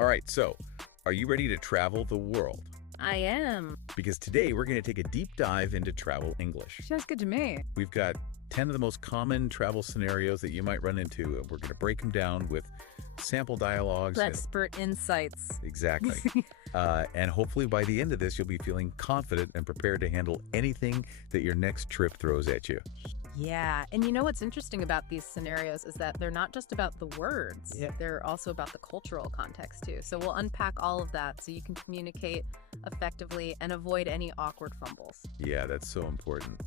All right, so are you ready to travel the world? I am. Because today we're going to take a deep dive into travel English. Sounds good to me. We've got 10 of the most common travel scenarios that you might run into, and we're going to break them down with sample dialogues. Expert insights. Exactly. And hopefully by the end of this, you'll be feeling confident and prepared to handle anything that your next trip throws at you. Yeah, and you know what's interesting about these scenarios is that they're not just about the words. Yeah. They're also about the cultural context too. So we'll unpack all of that so you can communicate effectively and avoid any awkward fumbles. Yeah, that's so important.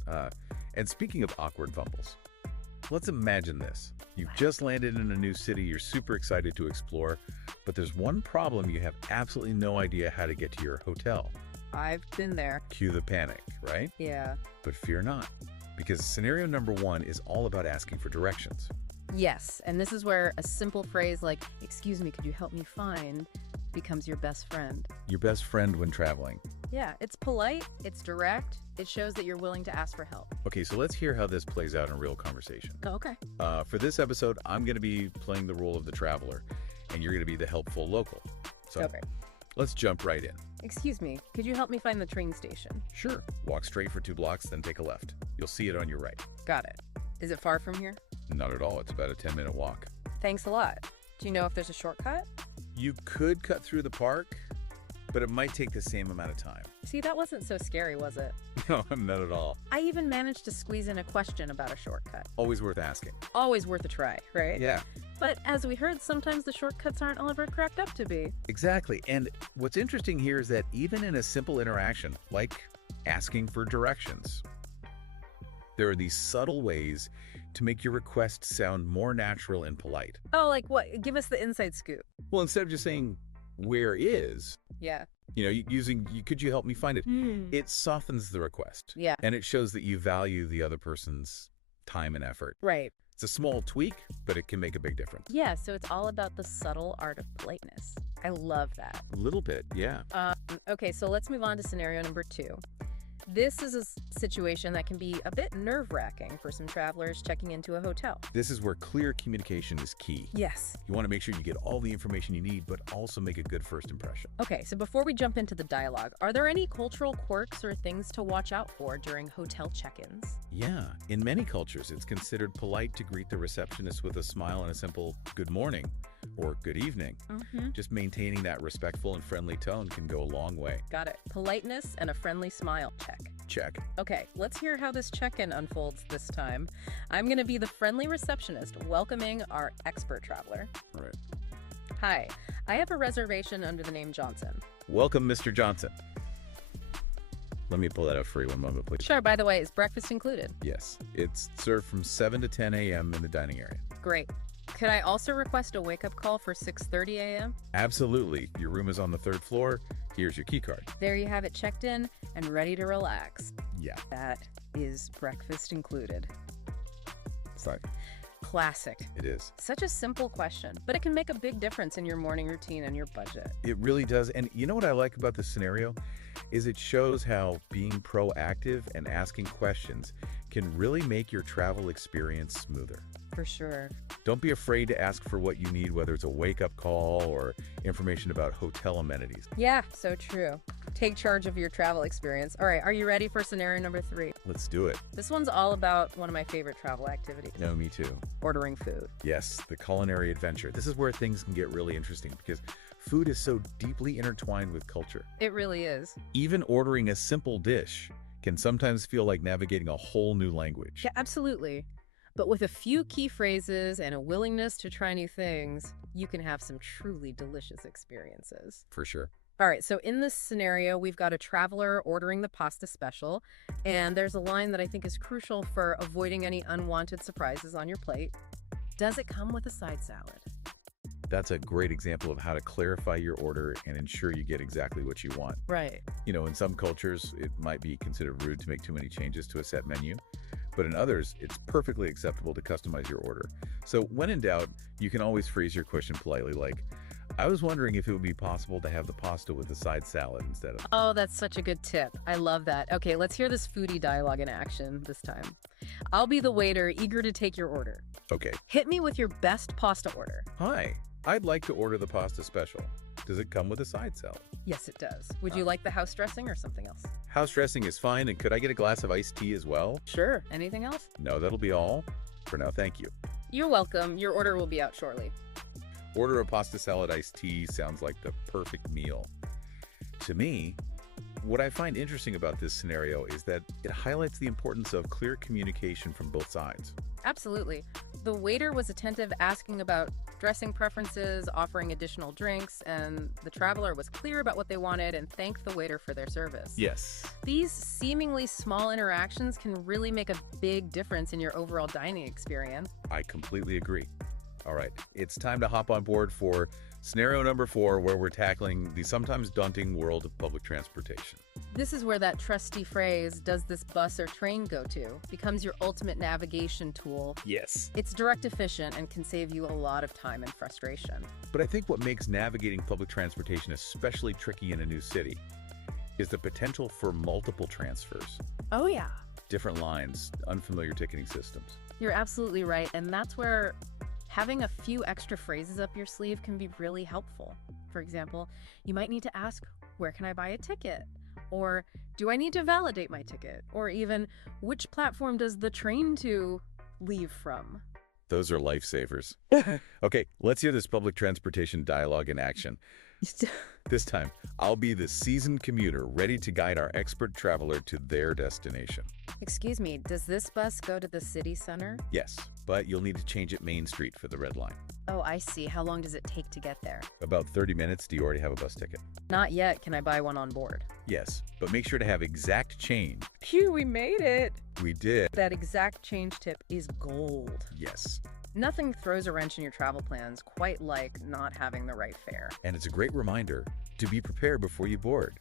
And speaking of awkward fumbles, let's imagine this. You've just landed in a new city you're super excited to explore, but there's one problem: you have absolutely no idea how to get to your hotel. I've been there. Cue the panic, right? Yeah. But fear not, because scenario number one is all about asking for directions. Yes, and this is where a simple phrase like, "Excuse me, could you help me find?" becomes your best friend. Your best friend when traveling. Yeah, it's polite, it's direct, it shows that you're willing to ask for help. Okay, so let's hear how this plays out in real conversation. Oh, okay. For this episode, I'm going to be playing the role of the traveler, and you're going to be the helpful local. So Okay. let's jump right in. Excuse me, could you help me find the train station? Sure. Walk straight for 2 blocks, then take a left. You'll see it on your right. Got it. Is it far from here? Not at all. It's about a 10-minute walk. Thanks a lot. Do you know if there's a shortcut? You could cut through the park, but it might take the same amount of time. See, that wasn't so scary, was it? No, not at all. I even managed to squeeze in a question about a shortcut. Always worth asking. Always worth a try, right? Yeah, But as we heard, sometimes the shortcuts aren't all ever cracked up to be. exactly. And what's interesting here is that even in a simple interaction, like asking for directions, there are these subtle ways to make your request sound more natural and polite. Oh, like what? Give us the inside scoop. Well, instead of just saying, "Where is," Yeah. could you help me find it? Hmm. It softens the request. Yeah. And it shows that you value the other person's time and effort. Right. It's a small tweak, but it can make a big difference. Yeah, so it's all about the subtle art of politeness. I love that. A little bit, yeah. Okay, so let's move on to scenario number 2. This is a situation that can be a bit nerve-wracking for some travelers checking into a hotel. This is where clear communication is key. Yes. You want to make sure you get all the information you need, but also make a good first impression. Okay, so before we jump into the dialogue, are there any cultural quirks or things to watch out for during hotel check-ins? Yeah, in many cultures, it's considered polite to greet the receptionist with a smile and a simple "good morning" or "good evening." Just maintaining that respectful and friendly tone can go a long way. Got it. Politeness and a friendly smile. Check. Check. Okay, let's hear how this check-in unfolds this time. I'm going to be the friendly receptionist welcoming our expert traveler. All right. Hi, I have a reservation under the name Johnson. Welcome, Mr. Johnson. Let me pull that up for you 1 moment, please. Sure, by the way, is breakfast included? Yes, it's served from 7 to 10 a.m. in the dining area. Great. Could I also request a wake-up call for 6:30 a.m.? Absolutely. Your room is on the 3rd floor. Here's your key card. There you have it, checked in and ready to relax. Yeah. That is breakfast included. Sorry. Classic. It is. Such a simple question, but it can make a big difference in your morning routine and your budget. It really does. And you know what I like about this scenario is it shows how being proactive and asking questions can really make your travel experience smoother. For sure. Don't be afraid to ask for what you need, whether it's a wake-up call or information about hotel amenities. Yeah, so true. Take charge of your travel experience. All right, are you ready for scenario number 3? Let's do it. This one's all about one of my favorite travel activities. No, me too. Ordering food. Yes, the culinary adventure. This is where things can get really interesting because food is so deeply intertwined with culture. It really is. Even ordering a simple dish can sometimes feel like navigating a whole new language. Yeah, absolutely. But with a few key phrases and a willingness to try new things, you can have some truly delicious experiences. For sure. All right, so in this scenario, we've got a traveler ordering the pasta special, and there's a line that I think is crucial for avoiding any unwanted surprises on your plate. Does it come with a side salad? That's a great example of how to clarify your order and ensure you get exactly what you want. Right. In some cultures, it might be considered rude to make too many changes to a set menu, but in others, it's perfectly acceptable to customize your order. So when in doubt, you can always phrase your question politely like, "I was wondering if it would be possible to have the pasta with a side salad instead of..." Oh, that's such a good tip. I love that. Okay, let's hear this foodie dialogue in action this time. I'll be the waiter, eager to take your order. Okay. Hit me with your best pasta order. Hi, I'd like to order the pasta special. Does it come with a side salad? Yes, it does. Would you like the house dressing or something else? House dressing is fine, and could I get a glass of iced tea as well? Sure. Anything else? No, that'll be all. For now, thank you. You're welcome. Your order will be out shortly. Order a pasta salad iced tea sounds like the perfect meal. To me, what I find interesting about this scenario is that it highlights the importance of clear communication from both sides. Absolutely. The waiter was attentive, asking about dressing preferences, offering additional drinks, and the traveler was clear about what they wanted and thanked the waiter for their service. Yes. These seemingly small interactions can really make a big difference in your overall dining experience. I completely agree. All right, it's time to hop on board for scenario number 4, where we're tackling the sometimes daunting world of public transportation. This is where that trusty phrase, "does this bus or train go to?" becomes your ultimate navigation tool. Yes. It's direct, efficient, and can save you a lot of time and frustration. But I think what makes navigating public transportation especially tricky in a new city is the potential for multiple transfers. Oh, yeah. Different lines, unfamiliar ticketing systems. You're absolutely right, and that's where having a few extra phrases up your sleeve can be really helpful. For example, you might need to ask, "Where can I buy a ticket?" Or, "Do I need to validate my ticket?" Or even, "Which platform does the train to leave from?" Those are lifesavers. Okay, let's hear this public transportation dialogue in action. This time, I'll be the seasoned commuter ready to guide our expert traveler to their destination. "Excuse me, does this bus go to the city center?" Yes, but you'll need to change at Main Street for the red line. "Oh, I see. How long does it take to get there?" About 30 minutes. Do you already have a bus ticket? "Not yet. Can I buy one on board?" Yes, but make sure to have exact change. Phew, we made it. We did. That exact change tip is gold. Yes. Nothing throws a wrench in your travel plans quite like not having the right fare. And it's a great reminder to be prepared before you board.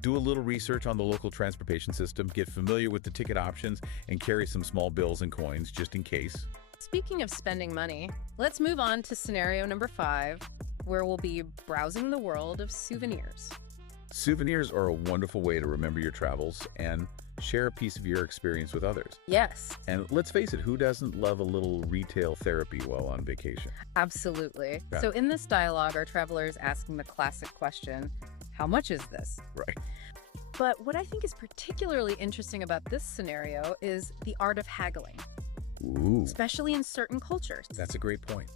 Do a little research on the local transportation system, get familiar with the ticket options, and carry some small bills and coins just in case. Speaking of spending money, let's move on to scenario number 5, where we'll be browsing the world of souvenirs. Souvenirs are a wonderful way to remember your travels and share a piece of your experience with others. Yes. And let's face it, who doesn't love a little retail therapy while on vacation? Absolutely. Yeah. So in this dialogue, our traveler is asking the classic question, "How much is this?" Right. But what I think is particularly interesting about this scenario is the art of haggling, Ooh, especially in certain cultures. that's a great point.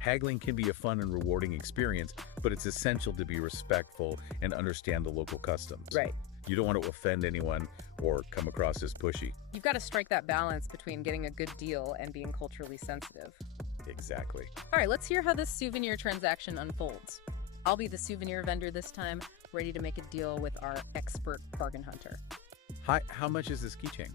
Haggling can be a fun and rewarding experience, but it's essential to be respectful and understand the local customs. Right. You don't want to offend anyone or come across as pushy. You've got to strike that balance between getting a good deal and being culturally sensitive. Exactly. All right, let's hear how this souvenir transaction unfolds. I'll be the souvenir vendor this time, ready to make a deal with our expert bargain hunter. Hi, how much is this keychain?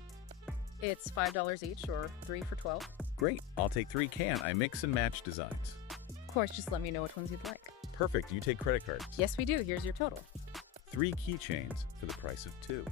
It's $5 each, or 3 for $12. Great. I'll take 3. Can I mix and match designs? Of course, just let me know which ones you'd like. Perfect. You take credit cards. Yes, we do. Here's your total. 3 keychains for the price of 2.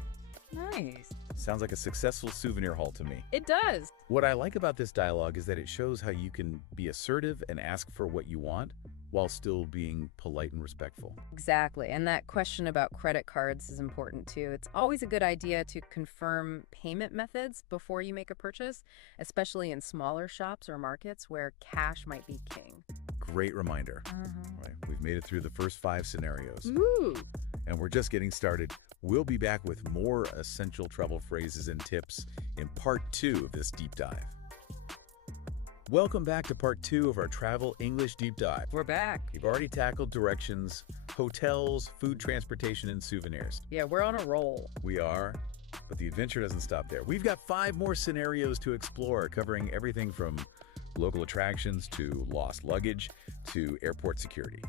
Nice. Sounds like a successful souvenir haul to me. It does. What I like about this dialogue is that it shows how you can be assertive and ask for what you want while still being polite and respectful. Exactly. And that question about credit cards is important too. It's always a good idea to confirm payment methods before you make a purchase, especially in smaller shops or markets where cash might be king. Great reminder. All right, we've made it through the first 5 scenarios. Ooh. And we're just getting started. We'll be back with more essential travel phrases and tips in part 2 of this deep dive. Welcome back to part 2 of our travel English deep dive. We're back. We've already tackled directions, hotels, food transportation, and souvenirs. Yeah, we're on a roll. We are, but the adventure doesn't stop there. We've got 5 more scenarios to explore, covering everything from local attractions to lost luggage to airport security.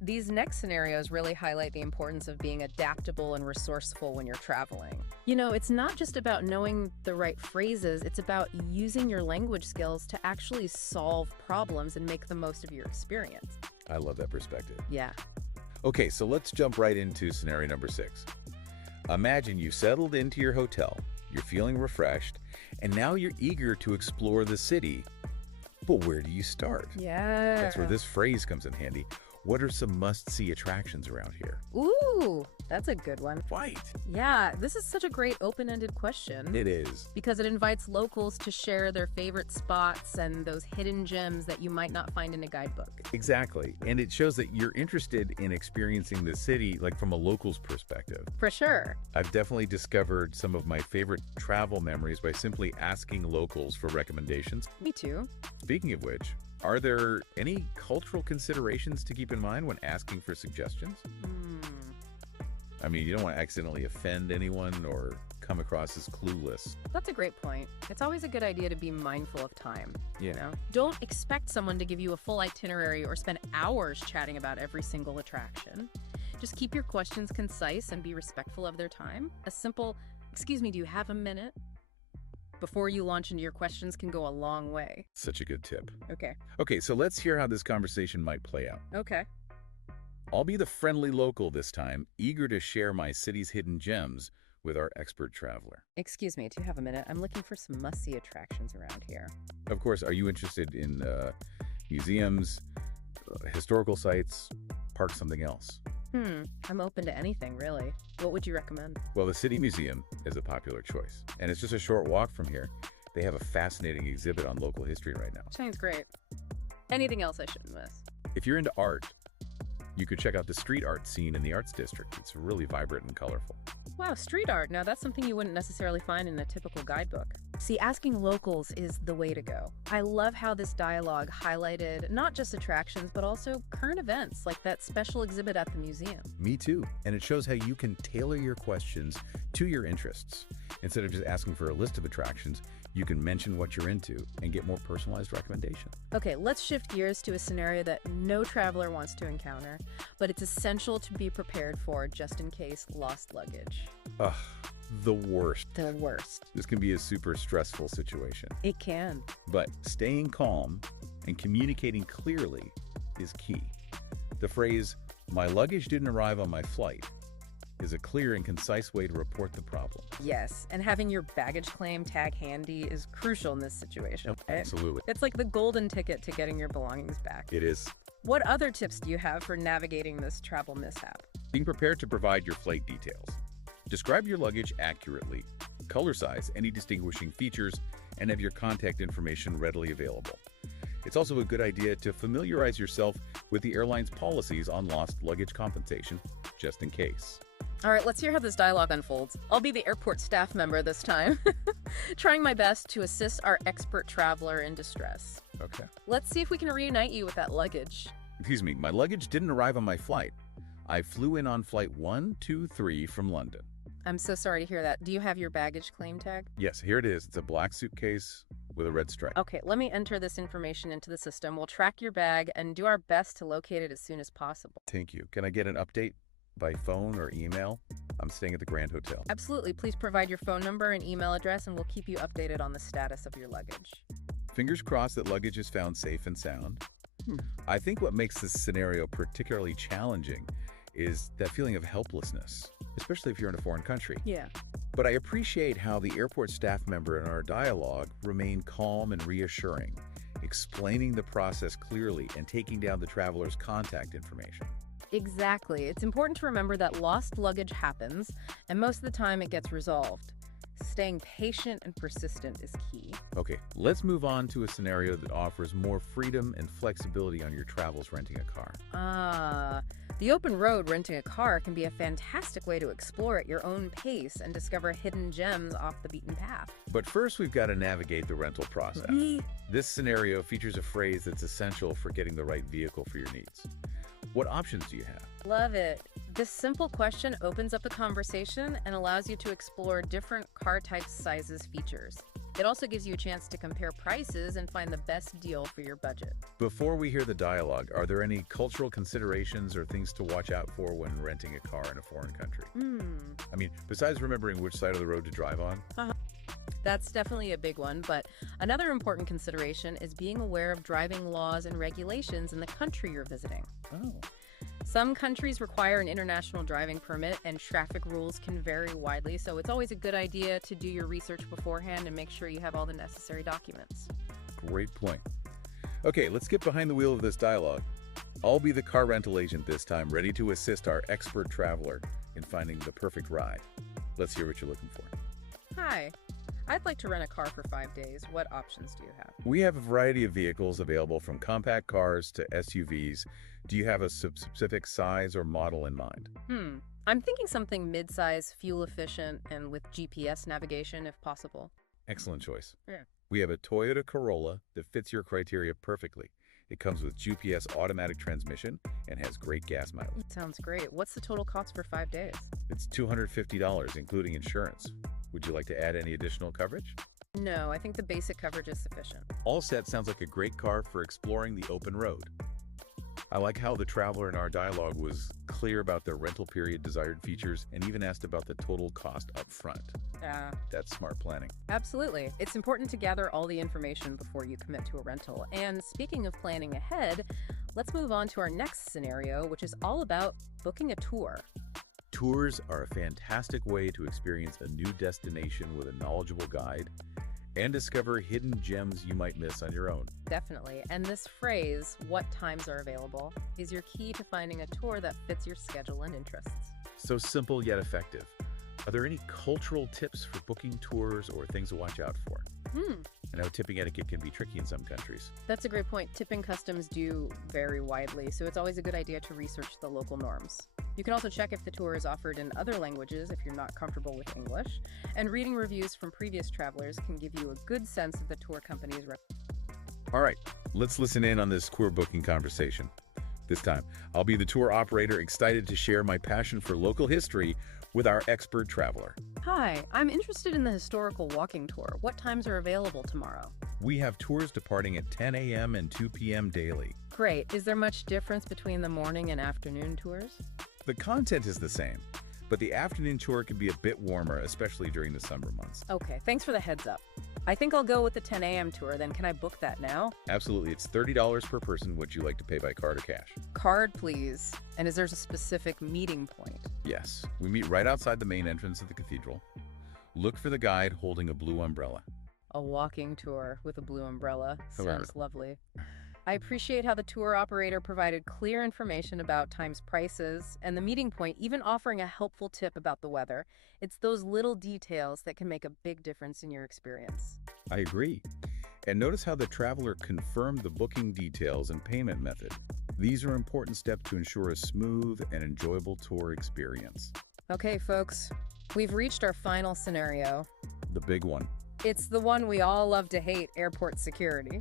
These next scenarios really highlight the importance of being adaptable and resourceful when you're traveling. You know, it's not just about knowing the right phrases, it's about using your language skills to actually solve problems and make the most of your experience. I love that perspective. Yeah. Okay, so let's jump right into scenario number 6. Imagine you settled into your hotel, you're feeling refreshed, and now you're eager to explore the city. But where do you start? Yeah. That's where this phrase comes in handy. What are some must-see attractions around here? Ooh, that's a good one. Right. Yeah, this is such a great open-ended question. It is. Because it invites locals to share their favorite spots and those hidden gems that you might not find in a guidebook. Exactly. And it shows that you're interested in experiencing the city like from a local's perspective. For sure. I've definitely discovered some of my favorite travel memories by simply asking locals for recommendations. Me too. Speaking of which, are there any cultural considerations to keep in mind when asking for suggestions? I mean, you don't want to accidentally offend anyone or come across as clueless. That's a great point. It's always a good idea to be mindful of time. Yeah. You know? Don't expect someone to give you a full itinerary or spend hours chatting about every single attraction. Just keep your questions concise and be respectful of their time. A simple, "Excuse me, do you have a minute?" before you launch into your questions can go a long way. Such a good tip. Okay. Okay, so let's hear how this conversation might play out. Okay. I'll be the friendly local this time, eager to share my city's hidden gems with our expert traveler. Excuse me, do you have a minute? I'm looking for some must-see attractions around here. Of course, are you interested in museums, historical sites, parks, something else? I'm open to anything, really. What would you recommend? Well, the City Museum is a popular choice, and it's just a short walk from here. They have a fascinating exhibit on local history right now. Sounds great. Anything else I shouldn't miss? If you're into art, you could check out the street art scene in the Arts District. It's really vibrant and colorful. Wow, street art. Now that's something you wouldn't necessarily find in a typical guidebook. See, asking locals is the way to go. I love how this dialogue highlighted not just attractions, but also current events, like that special exhibit at the museum. Me too. And it shows how you can tailor your questions to your interests. Instead of just asking for a list of attractions, you can mention what you're into and get more personalized recommendations. Okay, let's shift gears to a scenario that no traveler wants to encounter, but it's essential to be prepared for just in case lost luggage. Ugh, the worst. The worst. This can be a super stressful situation. It can. But staying calm and communicating clearly is key. The phrase, "My luggage didn't arrive on my flight," is a clear and concise way to report the problem. Yes, and having your baggage claim tag handy is crucial in this situation. Right? Absolutely. It's like the golden ticket to getting your belongings back. It is. What other tips do you have for navigating this travel mishap? Being prepared to provide your flight details. Describe your luggage accurately, color size, any distinguishing features, and have your contact information readily available. It's also a good idea to familiarize yourself with the airline's policies on lost luggage compensation, just in case. All right, let's hear how this dialogue unfolds. I'll be the airport staff member this time, trying my best to assist our expert traveler in distress. Okay. Let's see if we can reunite you with that luggage. Excuse me, my luggage didn't arrive on my flight. I flew in on flight 123 from London. I'm so sorry to hear that. Do you have your baggage claim tag? Yes, here it is. It's a black suitcase with a red stripe. Okay, let me enter this information into the system. We'll track your bag and do our best to locate it as soon as possible. Thank you. Can I get an update by phone or email? I'm staying at the Grand Hotel. Absolutely. Please provide your phone number and email address, and we'll keep you updated on the status of your luggage. Fingers crossed that luggage is found safe and sound. I think what makes this scenario particularly challenging is that feeling of helplessness, especially if you're in a foreign country. Yeah. But I appreciate how the airport staff member in our dialogue remained calm and reassuring, explaining the process clearly and taking down the traveler's contact information. Exactly. It's important to remember that lost luggage happens, and most of the time it gets resolved. Staying patient and persistent is key. Okay, let's move on to a scenario that offers more freedom and flexibility on your travels renting a car. The open road renting a car can be a fantastic way to explore at your own pace and discover hidden gems off the beaten path. But first, we've got to navigate the rental process. This scenario features a phrase that's essential for getting the right vehicle for your needs. What options do you have? Love it. This simple question opens up the conversation and allows you to explore different car types, sizes, features. It also gives you a chance to compare prices and find the best deal for your budget. Before we hear the dialogue, are there any cultural considerations or things to watch out for when renting a car in a foreign country? I mean, besides remembering which side of the road to drive on? That's definitely a big one, but another important consideration is being aware of driving laws and regulations in the country you're visiting. Oh. Some countries require an international driving permit, and traffic rules can vary widely, so it's always a good idea to do your research beforehand and make sure you have all the necessary documents. Great point. Okay, let's get behind the wheel of this dialogue. I'll be the car rental agent this time, ready to assist our expert traveler in finding the perfect ride. Let's hear what you're looking for. Hi. I'd like to rent a car for 5 days. What options do you have? We have a variety of vehicles available from compact cars to SUVs. Do you have a specific size or model in mind? I'm thinking something mid-size, fuel-efficient, and with GPS navigation if possible. Excellent choice. Yeah. We have a Toyota Corolla that fits your criteria perfectly. It comes with GPS automatic transmission and has great gas mileage. Sounds great. What's the total cost for 5 days? It's $250, including insurance. Would you like to add any additional coverage? No, I think the basic coverage is sufficient. All set sounds like a great car for exploring the open road. I like how the traveler in our dialogue was clear about their rental period desired features and even asked about the total cost up front. That's smart planning. Absolutely. It's important to gather all the information before you commit to a rental. And speaking of planning ahead, let's move on to our next scenario, which is all about booking a tour. Tours are a fantastic way to experience a new destination with a knowledgeable guide and discover hidden gems you might miss on your own. Definitely. And this phrase, what times are available, is your key to finding a tour that fits your schedule and interests. So simple yet effective. Are there any cultural tips for booking tours or things to watch out for? I know tipping etiquette can be tricky in some countries. That's a great point. Tipping customs do vary widely, so it's always a good idea to research the local norms. You can also check if the tour is offered in other languages if you're not comfortable with English, and reading reviews from previous travelers can give you a good sense of the tour company's All right, let's listen in on this tour booking conversation. This time, I'll be the tour operator, excited to share my passion for local history with our expert traveler. Hi, I'm interested in the historical walking tour. What times are available tomorrow? We have tours departing at 10 a.m. and 2 p.m. daily. Great. Is there much difference between the morning and afternoon tours? The content is the same, but the afternoon tour can be a bit warmer, especially during the summer months. Okay, thanks for the heads up. I think I'll go with the 10 a.m. tour, then can I book that now? Absolutely. It's $30 per person. Would you like to pay by card or cash? Card, please. And is there a specific meeting point? Yes. We meet right outside the main entrance of the cathedral. Look for the guide holding a blue umbrella. A walking tour with a blue umbrella. However. Sounds lovely. I appreciate how the tour operator provided clear information about times, prices, and the meeting point, even offering a helpful tip about the weather. It's those little details that can make a big difference in your experience. I agree. And notice how the traveler confirmed the booking details and payment method. These are important steps to ensure a smooth and enjoyable tour experience. Okay, folks, we've reached our final scenario. The big one. It's the one we all love to hate, airport security.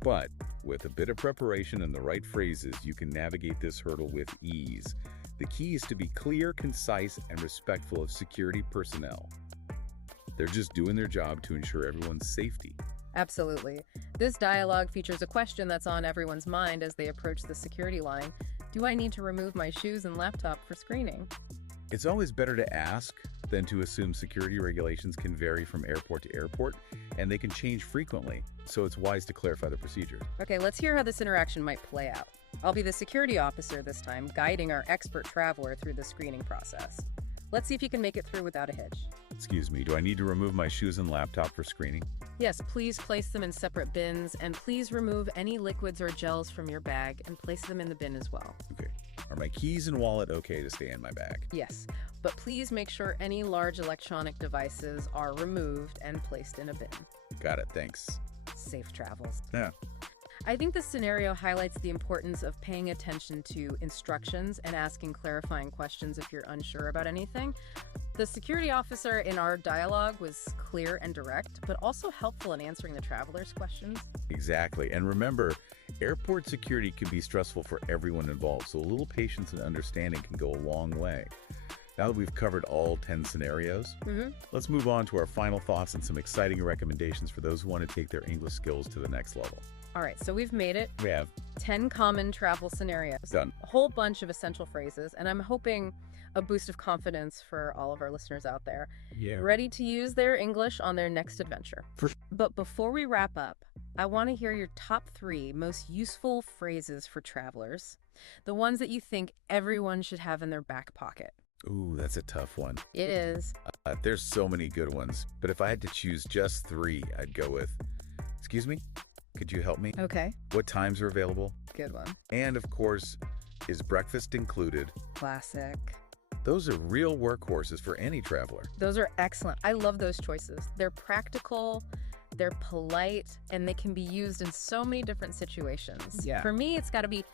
But with a bit of preparation and the right phrases, you can navigate this hurdle with ease. The key is to be clear, concise, and respectful of security personnel. They're just doing their job to ensure everyone's safety. Absolutely. This dialogue features a question that's on everyone's mind as they approach the security line. Do I need to remove my shoes and laptop for screening? It's always better to ask than to assume. Security regulations can vary from airport to airport, and they can change frequently, so it's wise to clarify the procedures. Okay, let's hear how this interaction might play out. I'll be the security officer this time, guiding our expert traveler through the screening process. Let's see if you can make it through without a hitch. Excuse me, do I need to remove my shoes and laptop for screening? Yes, please place them in separate bins, and please remove any liquids or gels from your bag and place them in the bin as well. Okay. Are my keys and wallet okay to stay in my bag? Yes, but please make sure any large electronic devices are removed and placed in a bin. Got it, thanks. Safe travels. Yeah. I think this scenario highlights the importance of paying attention to instructions and asking clarifying questions if you're unsure about anything. The security officer in our dialogue was clear and direct, but also helpful in answering the traveler's questions. Exactly. And remember, airport security can be stressful for everyone involved, so a little patience and understanding can go a long way. Now that we've covered all 10 scenarios, let's move on to our final thoughts and some exciting recommendations for those who want to take their English skills to the next level. All right, so we've made it. We have 10 common travel scenarios. Done. A whole bunch of essential phrases, and I'm hoping a boost of confidence for all of our listeners out there. Yeah. Ready to use their English on their next adventure. But before we wrap up, I want to hear your top 3 most useful phrases for travelers. The ones that you think everyone should have in their back pocket. Ooh, that's a tough one. It is. There's so many good ones, but if I had to choose just 3, I'd go with, excuse me, Could you help me? Okay, What times are available? good one. And of course, is breakfast included? Classic. Those are real workhorses for any traveler. Those are excellent. I love those choices. They're practical, they're polite, and they can be used in so many different situations. Yeah. For me, it's got to be,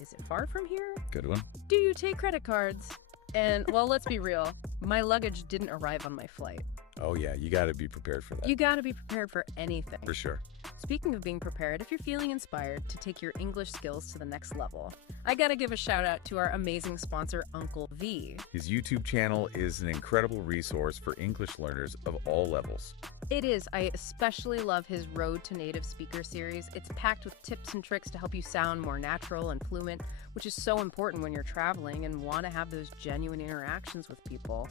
is it far from here? Good one. Do you take credit cards? And, well, let's be real. My luggage didn't arrive on my flight. Oh yeah, you got to be prepared for that. You got to be prepared for anything. For sure. Speaking of being prepared, if you're feeling inspired to take your English skills to the next level, I got to give a shout out to our amazing sponsor, UncleV. His YouTube channel is an incredible resource for English learners of all levels. It is. I especially love his Road to Native Speaker series. It's packed with tips and tricks to help you sound more natural and fluent, which is so important when you're traveling and want to have those genuine interactions with people.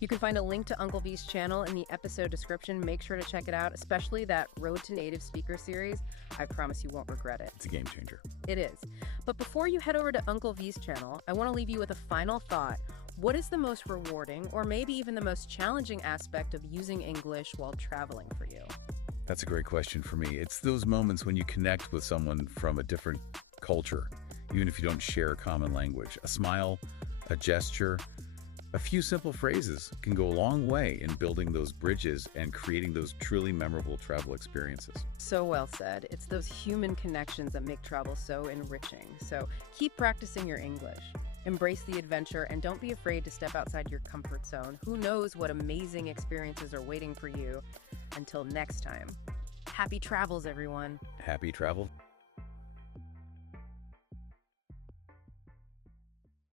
You can find a link to UncleV's channel in the episode description. Make sure to check it out, especially that Road to Native Speaker series. I promise you won't regret it. It's a game changer. It is. But before you head over to UncleV's channel, I want to leave you with a final thought. What is the most rewarding or maybe even the most challenging aspect of using English while traveling for you? That's a great question for me. It's those moments when you connect with someone from a different culture, even if you don't share a common language. A smile, a gesture, a few simple phrases can go a long way in building those bridges and creating those truly memorable travel experiences. So well said. It's those human connections that make travel so enriching. So keep practicing your English. Embrace the adventure and don't be afraid to step outside your comfort zone. Who knows what amazing experiences are waiting for you. Until next time. Happy travels, everyone. Happy travel.